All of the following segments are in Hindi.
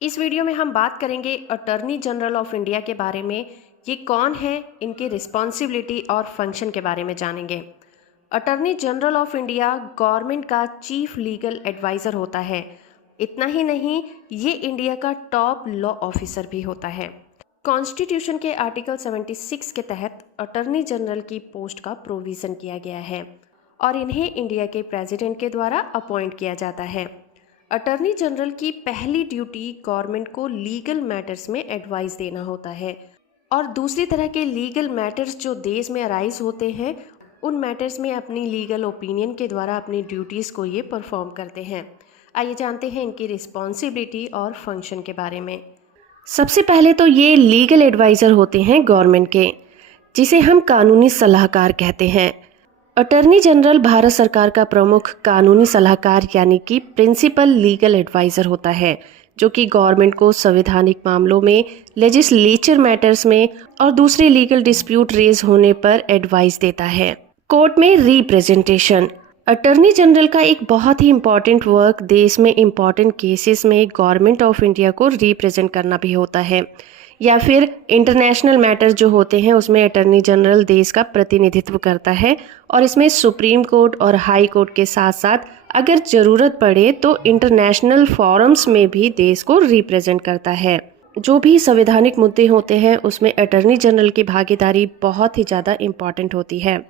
इस वीडियो में हम बात करेंगे अटॉर्नी जनरल ऑफ इंडिया के बारे में। ये कौन है, इनकी रिस्पॉन्सिबिलिटी और फंक्शन के बारे में जानेंगे। Attorney general of India government का चीफ लीगल एडवाइज़र होता है। इतना ही नहीं, ये इंडिया का टॉप लॉ ऑफिसर भी होता है। कॉन्स्टिट्यूशन के आर्टिकल 76 के तहत अटॉर्नी जनरल की पोस्ट का प्रोविज़न किया गया है और इन्हें इंडिया के प्रेसिडेंट के द्वारा अपॉइंट किया जाता है। अटॉर्नी जनरल की पहली ड्यूटी गवर्नमेंट को लीगल मैटर्स में एडवाइस देना होता है और दूसरी तरह के लीगल मैटर्स जो देश में अराइज होते हैं उन मैटर्स में अपनी लीगल ओपिनियन के द्वारा अपनी ड्यूटीज़ को ये परफॉर्म करते हैं। आइए जानते हैं इनकी रिस्पॉन्सिबिलिटी और फंक्शन के बारे में। सबसे पहले तो ये लीगल एडवाइज़र होते हैं गवर्नमेंट के, जिसे हम कानूनी सलाहकार कहते हैं। अटॉर्नी जनरल भारत सरकार का प्रमुख कानूनी सलाहकार यानी कि प्रिंसिपल लीगल एडवाइज़र होता है, जो कि गवर्नमेंट को संवैधानिक मामलों में, लेजिस्लेचर मैटर्स में और दूसरे लीगल डिस्प्यूट रेज होने पर एडवाइस देता है। कोर्ट में रिप्रेजेंटेशन। अटॉर्नी जनरल का एक बहुत ही इम्पॉर्टेंट वर्क देश में इम्पॉर्टेंट केसेस में गवर्नमेंट ऑफ इंडिया को रिप्रेजेंट करना भी होता है, या फिर इंटरनेशनल मैटर्स जो होते हैं उसमें अटॉर्नी जनरल देश का प्रतिनिधित्व करता है और इसमें सुप्रीम कोर्ट और हाई कोर्ट के साथ साथ अगर ज़रूरत पड़े तो इंटरनेशनल फोरम्स में भी देश को रिप्रेजेंट करता है। जो भी संवैधानिक मुद्दे होते हैं उसमें अटॉर्नी जनरल की भागीदारी बहुत ही ज़्यादा इम्पॉर्टेंट होती है।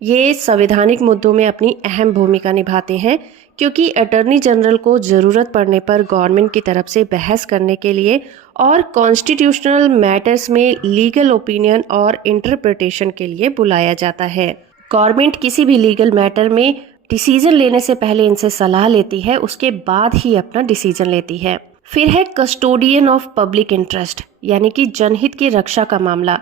ये संवैधानिक मुद्दों में अपनी अहम भूमिका निभाते हैं, क्योंकि अटॉर्नी जनरल को ज़रूरत पड़ने पर गवर्नमेंट की तरफ से बहस करने के लिए और कॉन्स्टिट्यूशनल मैटर्स में लीगल ओपिनियन और इंटरप्रिटेशन के लिए बुलाया जाता है। गवर्नमेंट किसी भी लीगल मैटर में डिसीजन लेने से पहले इनसे सलाह लेती है, उसके बाद ही अपना डिसीजन लेती है। फिर है कस्टोडियन ऑफ पब्लिक इंटरेस्ट, यानी कि जनहित की रक्षा का मामला।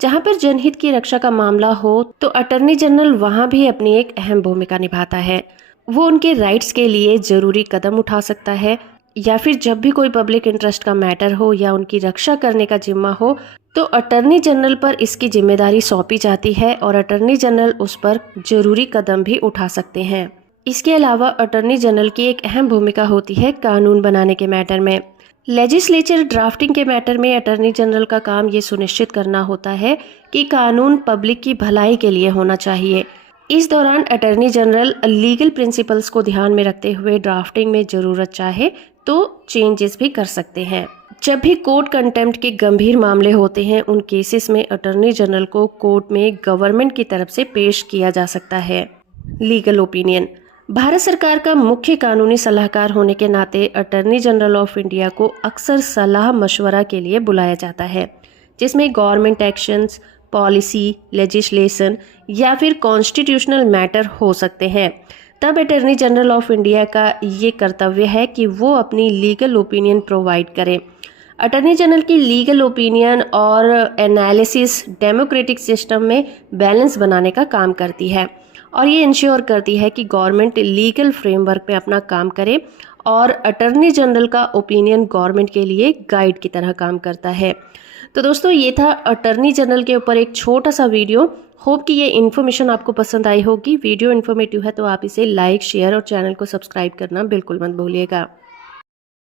जहाँ पर जनहित की रक्षा का मामला हो तो अटॉर्नी जनरल वहाँ भी अपनी एक अहम भूमिका निभाता है। वो उनके राइट्स के लिए ज़रूरी कदम उठा सकता है, या फिर जब भी कोई पब्लिक इंटरेस्ट का मैटर हो या उनकी रक्षा करने का जिम्मा हो तो अटॉर्नी जनरल पर इसकी जिम्मेदारी सौंपी जाती है और अटॉर्नी जनरल उस पर ज़रूरी कदम भी उठा सकते हैं। इसके अलावा अटॉर्नी जनरल की एक अहम भूमिका होती है कानून बनाने के मैटर में। लेजिस्लेचर ड्राफ्टिंग के मैटर में अटॉर्नी जनरल का काम ये सुनिश्चित करना होता है कि कानून पब्लिक की भलाई के लिए होना चाहिए। इस दौरान अटॉर्नी जनरल लीगल प्रिंसिपल्स को ध्यान में रखते हुए ड्राफ्टिंग में ज़रूरत चाहे तो चेंजेस भी कर सकते हैं। जब भी कोर्ट कंटेम्प्ट के गंभीर मामले होते हैं उन केसेस में अटॉर्नी जनरल को कोर्ट में गवर्नमेंट की तरफ से पेश किया जा सकता है। Legal opinion. भारत सरकार का मुख्य कानूनी सलाहकार होने के नाते अटॉर्नी जनरल ऑफ इंडिया को अक्सर सलाह मशवरा के लिए बुलाया जाता है, जिसमें गवर्नमेंट एक्शंस, पॉलिसी, लेजिस्लेशन या फिर कॉन्स्टिट्यूशनल मैटर हो सकते हैं। तब अटॉर्नी जनरल ऑफ इंडिया का ये कर्तव्य है कि वो अपनी लीगल ओपिनियन प्रोवाइड करें। अटॉर्नी जनरल की लीगल ओपिनियन और एनालिसिस डेमोक्रेटिक सिस्टम में बैलेंस बनाने का काम करती है और ये इंश्योर करती है कि गवर्नमेंट लीगल फ्रेमवर्क में अपना काम करे और अटॉर्नी जनरल का ओपिनियन गवर्नमेंट के लिए गाइड की तरह काम करता है। तो दोस्तों, ये था अटॉर्नी जनरल के ऊपर एक छोटा सा वीडियो। होप कि ये इन्फॉर्मेशन आपको पसंद आई होगी। वीडियो इन्फॉर्मेटिव है तो आप इसे लाइक, शेयर और चैनल को सब्सक्राइब करना बिल्कुल मत भूलिएगा।